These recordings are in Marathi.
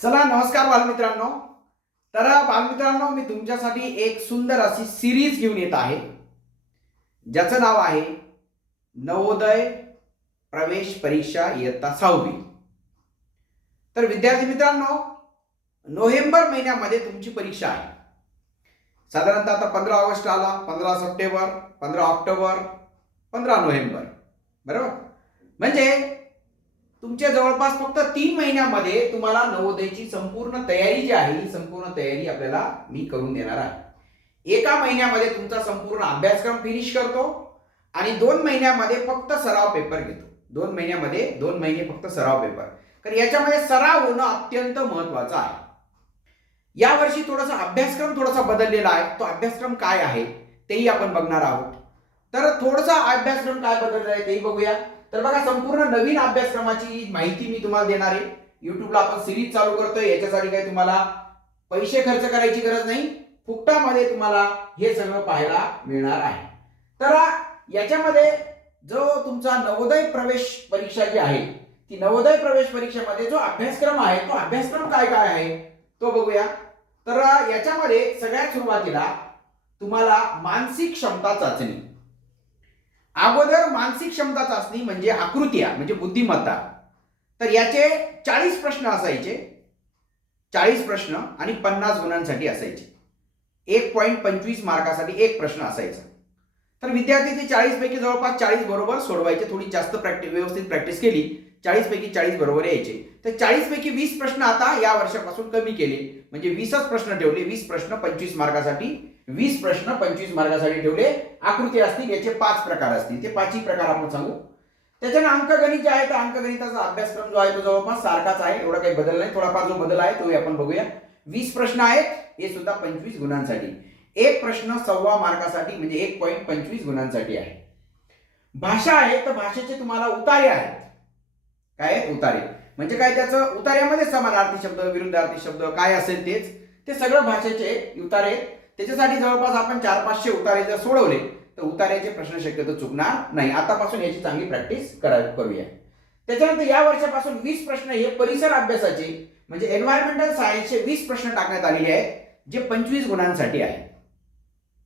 चला नमस्कार बालमित्रांनो. तर बालमित्रांनो, मी तुमच्यासाठी एक सुंदर अशी सिरीज घेऊन येत आहे, ज्याचं नाव आहे नवोदय प्रवेश परीक्षा इयत्ता 6वी. तर विद्यार्थी मित्रांनो, नोव्हेंबर महिन्यामध्ये तुमची परीक्षा आहे. साधारणतः आता 15 ऑगस्ट आला, 15 सप्टेंबर, 15 ऑक्टोबर, 15 नोव्हेंबर, बरोबर. म्हणजे तुमच्या जवळपास फक्त 3 महिन्यामध्ये तुम्हाला नवोदयची संपूर्ण तयारी जी आहे, ही संपूर्ण तयारी आपल्याला मी करून देणार आहे. एका महिन्यामध्ये तुमचा संपूर्ण अभ्यासक्रम फिनिश करतो आणि 2 महिन्यामध्ये फक्त सराव पेपर घेतो. 2 महिन्यामध्ये 2 महिने फक्त सराव पेपर. तर याच्यामध्ये सराव होणं अत्यंत महत्वाचं आहे. यावर्षी थोडासा अभ्यासक्रम बदललेला आहे. तो अभ्यासक्रम काय आहे तेही आपण बघणार आहोत. तर थोडासा अभ्यासक्रम काय बदलला आहे तेही बघूया. तर बघा, संपूर्ण नवीन अभ्यासक्रमाची माहिती मी तुम्हाला देणार आहे. युट्यूबला आपण सिरीज चालू करतोय, याच्यासाठी काही तुम्हाला पैसे खर्च करायची गरज नाही. फुकटामध्ये तुम्हाला हे सगळं पाहायला मिळणार आहे. तर याच्यामध्ये जो तुमचा नवोदय प्रवेश परीक्षा जी आहे, ती नवोदय प्रवेश परीक्षेमध्ये जो अभ्यासक्रम आहे, तो अभ्यासक्रम काय काय आहे तो बघूया. तर याच्यामध्ये सगळ्यात सुरुवातीला तुम्हाला मानसिक क्षमता चाचणी. अगोदर मानसिक क्षमता चाचणी म्हणजे आकृत्या, म्हणजे बुद्धिमत्ता. तर याचे 40 प्रश्न असायचे. 40 प्रश्न आणि 50 गुणांसाठी असायचे. 1.25 मार्कासाठी एक प्रश्न असायचा. तर विद्यार्थी 40 पैकी जवळपास 40 बरोबर सोडवायचे. थोडी जास्त व्यवस्थित प्रॅक्टिस केली, 40 पैकी 40 बरोबर यायचे. तर 40 पैकी 20 प्रश्न आता या वर्षापासून कमी केले, म्हणजे 20च प्रश्न ठेवले. 20 प्रश्न 25 मार्कासाठी, 20 प्रश्न 25 मार्कासाठी ठेवले. आकृती असतील, याचे 5 प्रकार असतील. ते 5ही प्रकार आपण सांगू. त्याच्याने अंकगणित जे आहे, तर अंकगणिताचा अभ्यासक्रम जो आहे तो जवळपास सारखाच आहे. एवढा काही बदल नाही. थोडाफार जो बदल आहे तोही आपण बघूया. 20 प्रश्न आहेत, हे सुद्धा 25 गुणांसाठी. एक प्रश्न 1.25 मार्कासाठी, म्हणजे 1.25 गुणांसाठी आहे. भाषा आहे, तर भाषेचे तुम्हाला उतारे आहेत. काय आहेत? उतारे. म्हणजे काय, त्याचं उतार्यामध्ये समानार्थी शब्द, विरुद्धार्थी शब्द काय असेल तेच, ते सगळं भाषेचे उतारे आहेत. त्याच्यासाठी जवळपास आपण 400-500 उतारे जर सोडवले तर उतार्याचे प्रश्न शक्यतो चुकणार नाही. आतापासून याची चांगली प्रॅक्टिस करूया. त्याच्यानंतर या वर्षापासून 20 प्रश्न हे परिसर अभ्यासाचे, म्हणजे एन्व्हायरमेंटल सायन्सचे 20 प्रश्न टाकण्यात आलेले आहेत, जे 25 गुणांसाठी आहे.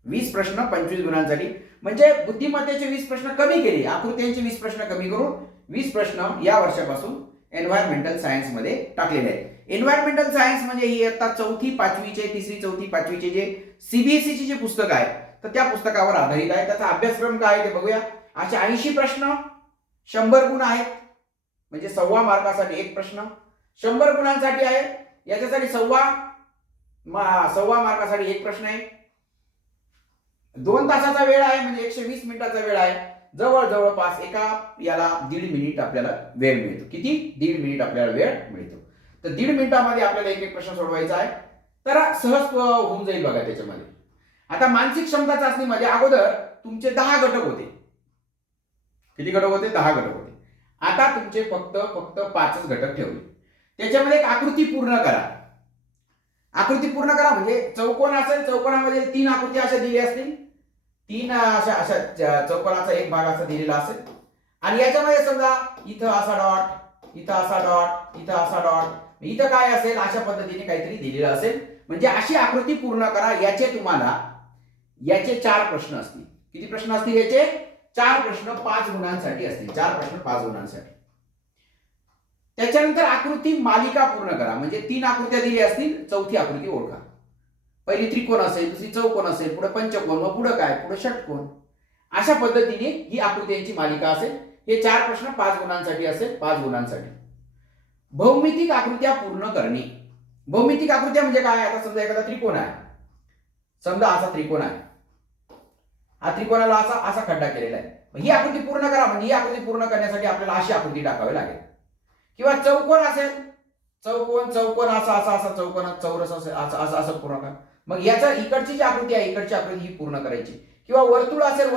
20 प्रश्न 25 गुणांसाठी, म्हणजे बुद्धिमत्तेचे 20 प्रश्न कमी केले, आकृत्यांचे 20 प्रश्न कमी करून 20 प्रश्न या वर्षापासून एन्व्हायरमेंटल सायन्स मध्ये टाकलेले आहेत. एन्व्हायरमेंटल सायन्स म्हणजे ही आता 4थी 5वीचे, 3री 4थी 5वीचे जे सीबीएसईचे जे पुस्तक आहे, तर त्या पुस्तकावर आधारित आहे. त्याचा अभ्यासक्रम काय आहे ते बघूया. असे 80 प्रश्न, 100 गुण आहेत, म्हणजे 1.25 मार्कासाठी एक प्रश्न. 100 गुणांसाठी आहे, याच्यासाठी 1.25 मार्कासाठी एक प्रश्न आहे. 2 तासाचा वेळ आहे, म्हणजे 120 मिनिटाचा वेळ आहे. जवळपास एका याला 1.5 मिनिट आपल्याला वेळ मिळतो. किती? 1.5 मिनिट आपल्याला वेळ मिळतो. तर 1.5 मिनिटामध्ये आपल्याला एक प्रश्न सोडवायचा आहे. तर सहज होऊन जाईल बघा त्याच्यामध्ये. आता मानसिक क्षमता चाचणीमध्ये अगोदर तुमचे 10 घटक होते. किती घटक होते? 10 घटक होते. आता तुमचे फक्त 5च घटक ठेवले. त्याच्यामध्ये एक आकृती पूर्ण करा. आकृती पूर्ण करा म्हणजे चौकोन असेल, चौकोनामध्ये 3 आकृती अशा दिल्या असतील. 3 अशा चौकोनाचा एक भाग असा दिलेला असेल आणि याच्यामध्ये समजा इथं असा डॉट, इथं असा डॉट, इथं असा डॉट, इथं काय असेल, अशा पद्धतीने काहीतरी दिलेलं असेल. म्हणजे अशी आकृती पूर्ण करा. याचे 4 प्रश्न असतील. किती प्रश्न असतील? याचे 4 प्रश्न 5 गुणांसाठी असतील. 4 प्रश्न 5 गुणांसाठी. त्याच्यानंतर आकृती मालिका पूर्ण करा. म्हणजे 3 आकृत्या दिल्या असतील, 4थी आकृती ओळखा. पहिली त्रिकोण असेल, दुसरी चौकोन असेल, पुढे पंचकोन, मग पुढे काय, पुढे षटकोन. अशा पद्धतीने ही आकृत्यांची मालिका असेल. हे 4 प्रश्न 5 गुणांसाठी असेल, 5 गुणांसाठी. भौमितिक आकृत्या पूर्ण करणे. भौमितिक आकृत्या म्हणजे काय? आता समजा एखादा त्रिकोण आहे, समजा असा त्रिकोण आहे, हा त्रिकोणाला असा खड्डा केलेला आहे. ही आकृती पूर्ण करा. म्हणजे ही आकृती पूर्ण करण्यासाठी आपल्याला अशी आकृती टाकावी लागेल. किंवा चौकोन असेल, चौकोन असा चौकोन, चौरस असेल, असं पूर्ण करा. मग याचा इकडची जी आकृती आहे, इकडची आकृती ही पूर्ण करायची. किंवा वर्तुळ असेल,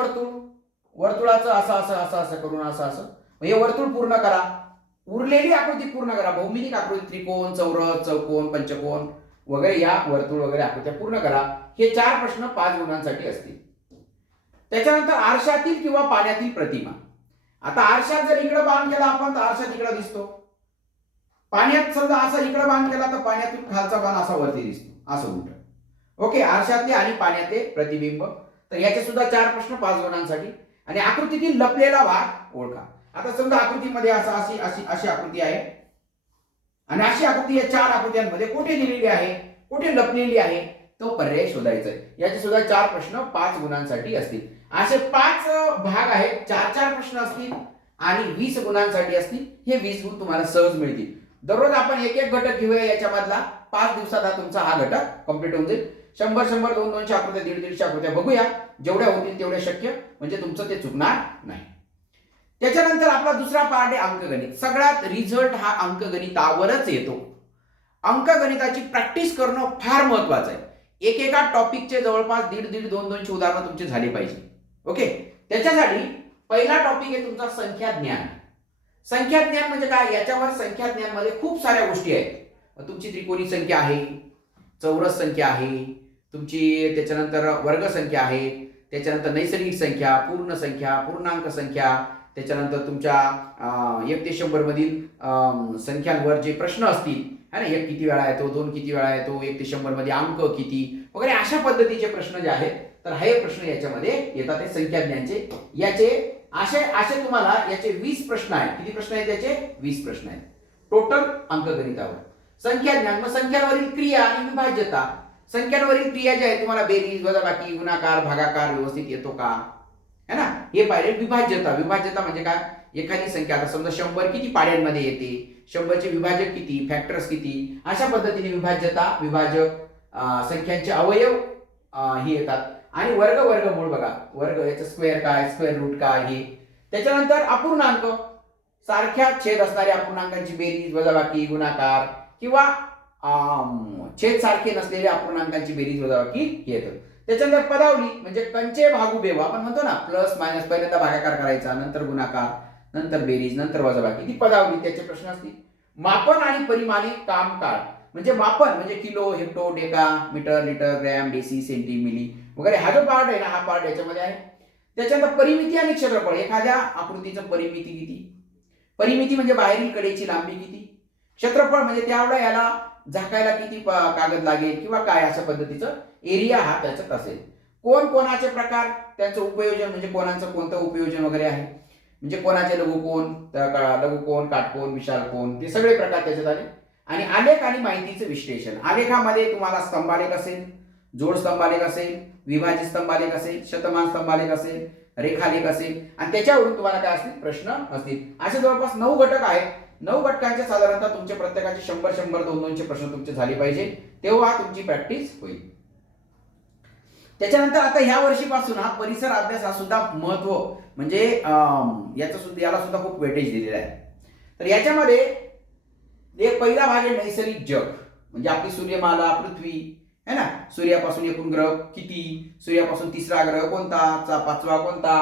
वर्तुळाचं असं करून असं हे वर्तुळ पूर्ण करा. उरलेली आकृती पूर्ण करा. भौमितिक आकृती त्रिकोण, चौरस, चौकोन, पंचकोन वगैरे या वर्तुळ वगैरे आकृत्या पूर्ण करा. हे 4 प्रश्न 5 गुणांसाठी असतील. त्याच्यानंतर आरशातील किंवा पाण्यातील प्रतिमा. आता आरशात जर इकडे बाण केला आपण तर आरशात इकडे दिसतो. पाण्यात समजा असा इकडे बाण केला तर पाण्यातून खालचा बाण असा वरती दिसतो, असं उलट. ओके, आरशातले आणि पाण्यातले प्रतिबिंब. तर याचे सुद्धा 4 प्रश्न 5 गुणांसाठी. आणि आकृतीतील लपलेला भाग ओळखा. आता समजा आकृतीमध्ये अशी अशी अशी आकृती आहे आणि अशी आकृती या 4 आकृत्यांमध्ये कुठे दिलेली आहे, कुठे लपलेली आहे, तो पर्याय शोधायचा आहे. याचे सुद्धा 4 प्रश्न 5 गुणांसाठी असतील. असे 5 भाग आहेत, 4-4 प्रश्न असतील आणि 20 गुणांसाठी असतील. हे 20 गुण तुम्हाला सहज मिळतील. दररोज आपण एक एक घटक घेऊया याच्यामधला. 5 दिवसात हा तुमचा हा घटक कंप्लीट होऊन जाईल. 100-100, 200 आकृत्या, 150-150 आकृत्या बघूया. जेवढ्या होतील तेवढ्या शक्य, म्हणजे तुमचं ते चुकणार नाही. त्याच्यानंतर आपला दुसरा पार्ट आहे अंकगणित. सगळ्यात रिझल्ट हा अंकगणितावरच येतो. अंकगणिताची प्रॅक्टिस करणं फार महत्वाचं आहे. एकेका टॉपिकचे जवळपास 1.5-1.5, 2-2ची उदाहरणं तुमचे झाली पाहिजे. ओके, त्याच्यासाठी पहिला टॉपिक आहे तुमचा संख्या ज्ञान. संख्या ज्ञान म्हणजे काय? याच्यावर संख्या ज्ञान मध्ये खूप साऱ्या गोष्टी आहेत. तुमची त्रिकोणी संख्या आहे, चौरस संख्या आहे तुमची, त्याच्यानंतर वर्ग संख्या आहे, त्याच्यानंतर नैसर्गिक संख्या, पूर्ण संख्या, पूर्णांक संख्या, त्याच्यानंतर तुमच्या 1 ते 100 मधील संख्यांवर जे प्रश्न असतील है ना, 1 किती वेळा येतो, 2 किती वेळा येतो, 1 ते 100 मध्ये अंक किती वगैरे, अशा पद्धतीचे प्रश्न जे आहेत, तर हे प्रश्न याच्यामध्ये येतात. ते संख्या ज्ञानचे याचे असे तुम्हाला याचे 20 प्रश्न आहेत. किती प्रश्न आहेत याचे? 20 प्रश्न आहेत टोटल अंकगणितावर. संख्या ज्ञान, मग संख्यांवरील क्रिया आणि विभाज्यता. संख्यांवरील क्रिया ज्या आहेत तुम्हाला बेरीज, वजाबाकी, गुणाकार, भागाकार व्यवस्थित येतो का, है ना, हे पाहिजे. विभाज्यता. विभाज्यता म्हणजे काय? एखादी संख्या, आता समजा 100 किती पाड्यांमध्ये येते, 100चे विभाजक किती, फॅक्टर्स किती, अशा पद्धतीने विभाज्यता, विभाजक, संख्यांचे अवयव हे येतात. आणि वर्ग, वर्गमूळ बघा, वर्ग याचं स्क्वेअर काय, स्क्वेअर रूट काय हे. त्याच्यानंतर अपूर्णांक, सारख्या छेद असणाऱ्या अपूर्णांकांची बेरीज, वजाबाकी, गुणाकार, किंवा छेद सारखे नसलेल्या अपूर्णांकांची बेरीज, वजाबाकी हे येतं. त्याच्यानंतर पदावली म्हणजे कंचे भागू बेव, आपण म्हणतो ना, प्लस मायनस, पहिल्यांदा भागाकार करायचा, नंतर गुणाकार, नंतर बेरीज, नंतर वजाबाकी, ती पदावली, त्याचे प्रश्न असतील. मापन आणि परिमाणे काम काळ म्हणजे मापन म्हणजे kilo, hecto, deca, metre, litre, gram, deci, centi, milli वगैरे, हा जो पार्ट आहे ना, हा पार्ट याच्यामध्ये आहे. त्याच्यानंतर परिमिती आणि क्षेत्रफळ. एखाद्या आकृतीचं परिमिती किती, परिमिती म्हणजे बाहेरील कडेची लांबी किती, क्षेत्रफळ म्हणजे त्यावेळेला याला झाकायला किती कागद लागेल किंवा काय, अशा पद्धतीचं एरिया हा त्याच्यात असेल. कोण कोणाचे प्रकार, त्यांचं उपयोजन म्हणजे कोणाचं कोणतं उपयोजन वगैरे आहे, म्हणजे कोणाचे लघुकोन, लघुकोन, काटकोन, विशाल कोन, ते सगळे प्रकार त्याच्यात आले. आणि आलेख आणि माहितीचं विश्लेषण. आलेखामध्ये तुम्हाला स्तंभालेख असेल, जोड स्तंभालेख असेल, विभाजित स्तंभालेख असेल, शतमान स्तंभालेख असेल, रेखालेख असेल, आणि त्याच्यावरून तुम्हाला काय असतील, प्रश्न असतील. असे जवळपास 9 घटक आहेत. 9 घटकांचे साधारणतः तुमचे प्रत्येकाचे 100-100, 200चे प्रश्न तुमचे झाले पाहिजे, तेव्हा तुमची प्रॅक्टिस होईल. त्याच्यानंतर आता ह्या वर्षीपासून हा परिसर अभ्यास हा सुद्धा महत्व म्हणजे याला सुद्धा खूप वेटेज दिलेलं आहे. तर याच्यामध्ये एक पहिला भाग आहे नैसर्गिक जग, म्हणजे आपली सूर्यमाला, पृथ्वी है ना, सूर्यापासून एकूण ग्रह किती, सूर्यापासून तिसरा ग्रह कोणता, 5वा कोणता,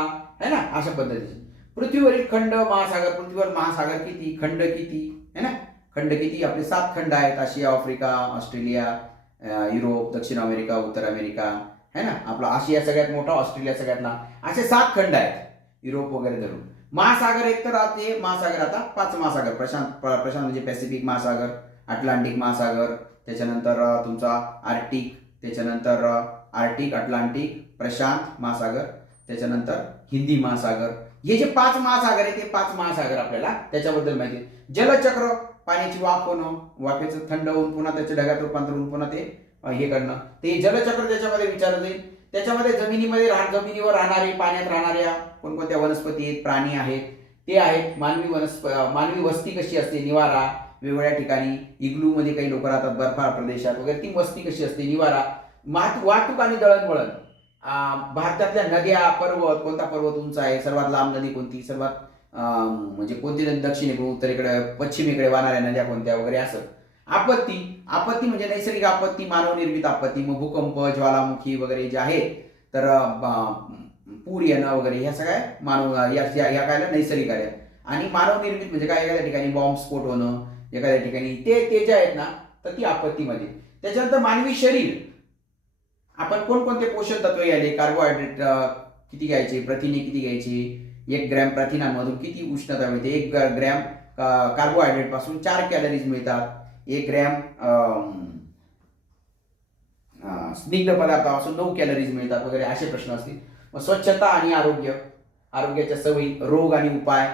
है ना, अशा पद्धतीचे. पृथ्वीवरील खंड, महासागर, पृथ्वीवर महासागर किती, खंड किती, है ना, खंड किती, आपले 7 खंड आहेत, आशिया, आफ्रिका, ऑस्ट्रेलिया, युरोप, दक्षिण अमेरिका, उत्तर अमेरिका, है ना, आपला आशिया सगळ्यात मोठा, ऑस्ट्रेलिया सगळ्यात लहान, असे 7 खंड आहेत, युरोप वगैरे धरून. महासागर एक तर ते महासागर आता 5 महासागर, प्रशांत म्हणजे पॅसिफिक महासागर, अटलांटिक महासागर, त्याच्यानंतर तुमचा आर्टिक, त्याच्यानंतर आर्टिक, अटलांटिक, प्रशांत महासागर, त्याच्यानंतर हिंदी महासागर, हे जे 5 महासागर आहेत ते 5 महासागर आपल्याला त्याच्याबद्दल माहिती आहे. जलचक्र, पाण्याची वाफ होणं, वाफेचं थंड होऊन पुन्हा त्याच्या ढगात रूपांतर होऊन पुन्हा ते हे करणं, ते जलचक्र त्याच्यामध्ये विचारलं जाईल. त्याच्यामध्ये जमिनीवर राहणारे, पाण्यात राहणाऱ्या कोणकोणत्या वनस्पती आहेत, प्राणी आहेत, ते आहेत. मानवी वस्ती कशी असते, निवारा, वेगवेगळ्या ठिकाणी इग्लू मध्ये काही लोक राहतात, बर्फाळ प्रदेशात वगैरे, ती वस्ती कशी असते, निवारा, वाहतूक आणि दळणवळण, भारतातल्या नद्या, पर्वत, कोणता पर्वत उंच आहे, सर्वात लांब नदी कोणती, सर्वात म्हणजे कोणती नदी दक्षिणेकडे, उत्तरेकडे, पश्चिमेकडे वाहणाऱ्या नद्या कोणत्या वगैरे, असं. आपत्ती म्हणजे नैसर्गिक आपत्ती, मानवनिर्मित आपत्ती, मग भूकंप, ज्वालामुखी वगैरे जे आहेत, तर पूर येणं वगैरे, ह्या सगळ्या या काय नैसर्गिक आहेत. आणि मानवनिर्मित म्हणजे काय, एखाद्या ठिकाणी बॉम्ब स्फोट होणं, एखाद्या ठिकाणी ते जे आहेत ना, तर ती आपत्तीमध्ये. त्याच्यानंतर मानवी शरीर, आपण कोणकोणते पोषक तत्व घ्यायचे, कार्बोहायड्रेट किती घ्यायचे, प्रथिने किती घ्यायची, 1 ग्रॅम प्रथिनांमधून किती उष्णता मिळते, 1 ग्रॅम कार्बोहायड्रेट पासून 4 कॅलरीज मिळतात. 1 ग्रॅम स्निग्ध पदार्थापासून 9 कॅलरीज मिळतात वगैरे असे प्रश्न असतील. मग स्वच्छता आणि आरोग्य, आरोग्याच्या सवयी, रोग आणि उपाय,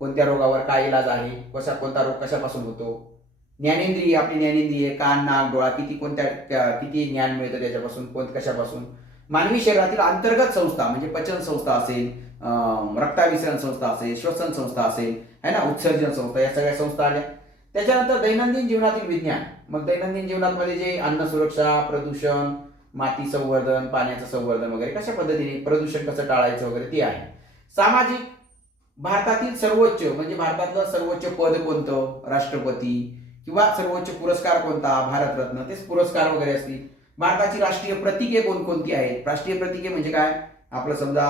कोणत्या रोगावर काय इलाज आहे, कोणता रोग कशापासून होतो, ज्ञानेंद्रिय, आपली ज्ञानेंद्रिय कान नाक डोळा किती ज्ञान मिळतं त्याच्यापासून, कशापासून, मानवी शरीरातील अंतर्गत संस्था म्हणजे पचन संस्था असेल, रक्ताभिसरण संस्था असेल, श्वसन संस्था असेल, है ना, उत्सर्जन संस्था, या सगळ्या संस्था आल्या. त्याच्यानंतर दैनंदिन जीवनातील विज्ञान. मग दैनंदिन जीवनामध्ये जे अन्न सुरक्षा, प्रदूषण, माती संवर्धन, पाण्याचं संवर्धन वगैरे, कशा पद्धतीने प्रदूषण कसं टाळायचं वगैरे ते आहे. सामाजिक, भारतातील सर्वोच्च म्हणजे भारतातलं सर्वोच्च पद कोणतं, राष्ट्रपती, किंवा सर्वोच्च पुरस्कार कोणता, भारतरत्न, तेच पुरस्कार वगैरे असतील. भारताची राष्ट्रीय प्रतीके कोणकोणती आहेत. राष्ट्रीय प्रतीके म्हणजे काय, आपलं समजा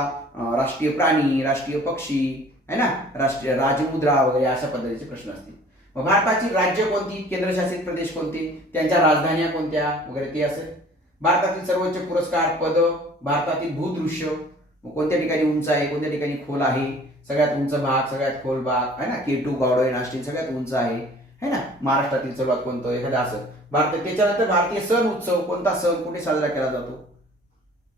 राष्ट्रीय प्राणी, राष्ट्रीय पक्षी, है ना, राष्ट्रीय राजमुद्रा वगैरे अशा पद्धतीचे प्रश्न असतील. मग भारताची राज्य कोणती, केंद्रशासित प्रदेश कोणते, त्यांच्या राजधान्या कोणत्या वगैरे ते असेल. भारतातील सर्वोच्च पुरस्कार, पद, भारतातील भूदृश्य, कोणत्या ठिकाणी उंच आहे, कोणत्या ठिकाणी खोल आहे, सगळ्यात उंच भाग, सगळ्यात खोल भाग, है ना, K2 गॉर्डन नास्टिन सगळ्यात उंच आहे, है ना, महाराष्ट्रातील सर्वात कोणतं एखादं असं. त्याच्यानंतर भारतीय सण उत्सव, कोणता सण कुठे साजरा केला जातो,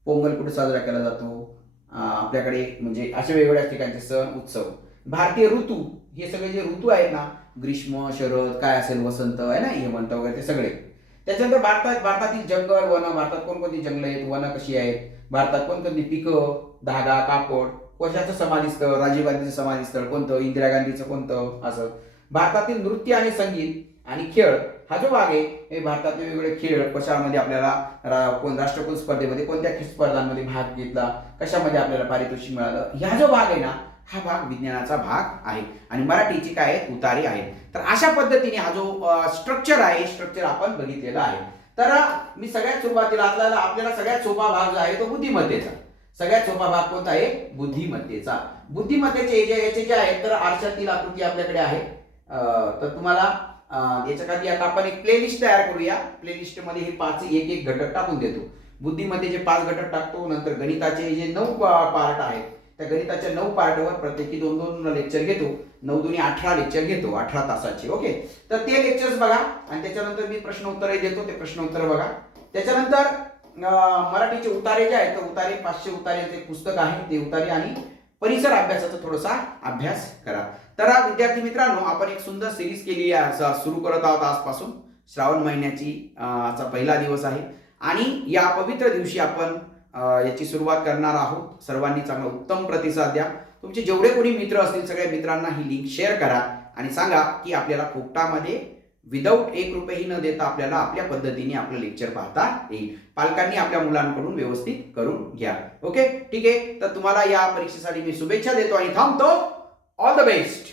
पोंगल कुठे साजरा केला जातो आपल्याकडे, म्हणजे अशा वेगवेगळ्या ठिकाणचे सण उत्सव. भारतीय ऋतू, हे सगळे जे ऋतू आहेत ना, ग्रीष्म, शरद, काय असेल, वसंत, आहे ना, हेमंत वगैरे ते सगळे. त्याच्यानंतर भारतातील जंगल, वन, भारतात कोणकोणती जंगल आहेत, वन कशी आहेत, भारतात कोणकोणती पिकं, धागा, कापड, कशाचं समाधीस्थळ, राजीव गांधीचं समाधीस्थळ कोणतं, इंदिरा गांधीचं कोणतं, असं. भारतातील नृत्य आणि संगीत आणि खेळ, हा जो भाग आहे, हे भारतातले वेगवेगळे खेळ, कशामध्ये आपल्याला राष्ट्रकुल स्पर्धेमध्ये कोणत्या स्पर्धांमध्ये भाग घेतला, कशामध्ये आपल्याला पारितोषिक मिळालं, ह्या जो भाग आहे ना, हा भाग विज्ञानाचा भाग आहे. आणि मराठीची काय आहेत, उतारे आहेत. तर अशा पद्धतीने हा जो स्ट्रक्चर आहे, स्ट्रक्चर आपण बघितलेला आहे. तर मी सगळ्यात सुरुवातीला आपल्याला सगळ्यात सोपा भाग जो आहे तो बुद्धिमत्तेचा. सगळ्यात सोपा भाग कोणता आहे, बुद्धिमत्तेचा. बुद्धिमत्तेचे याचे जे आहेत, तर आरशातील आकृती आपल्याकडे आहे. तर तुम्हाला याच्यासाठी आता आपण एक प्लेलिस्ट तयार करूया. प्लेलिस्ट मध्ये हे 5 एक घटक टाकून देतो. बुद्धिमत्तेचे 5 घटक टाकतो. नंतर गणिताचे जे 9 पार्ट आहेत, त्या गणिताच्या 9 पार्टवर प्रत्येकी 2-2 लेक्चर घेतो. 9 दुनी 18 लेक्चर घेतो, 18 तासाचे. ओके, तर ते लेक्चर्स बघा आणि त्याच्यानंतर मी प्रश्न उत्तरही देतो, ते प्रश्न उत्तर बघा. त्याच्यानंतर मराठीचे उतारे जे आहेत, तर उतारे 500 उतारेचे पुस्तक आहे, ते उतारे आणि परिसर अभ्यासाचा थोडासा अभ्यास करा. तर विद्यार्थी मित्रांनो, आपण एक सुंदर सिरीज केली आहे, सुरू करत आहोत आजपासून. श्रावण महिन्याची आजचा पहिला दिवस आहे आणि या पवित्र दिवशी आपण याची सुरुवात करणार आहोत. सर्वांनी चांगला उत्तम प्रतिसाद द्या. तुमचे जेवढे कोणी मित्र असतील सगळ्या मित्रांना ही लिंक शेअर करा आणि सांगा की आपल्याला फुकटामध्ये विदाऊट 1 रुपयाही न देता आपल्याला आपल्या पद्धतीने आपलं लेक्चर पाहता येईल. पालकांनी आपल्या मुलांकडून व्यवस्थित करून घ्या. ओके, ठीक आहे. तर तुम्हाला या परीक्षेसाठी मी शुभेच्छा देतो आणि थांबतो. All the best.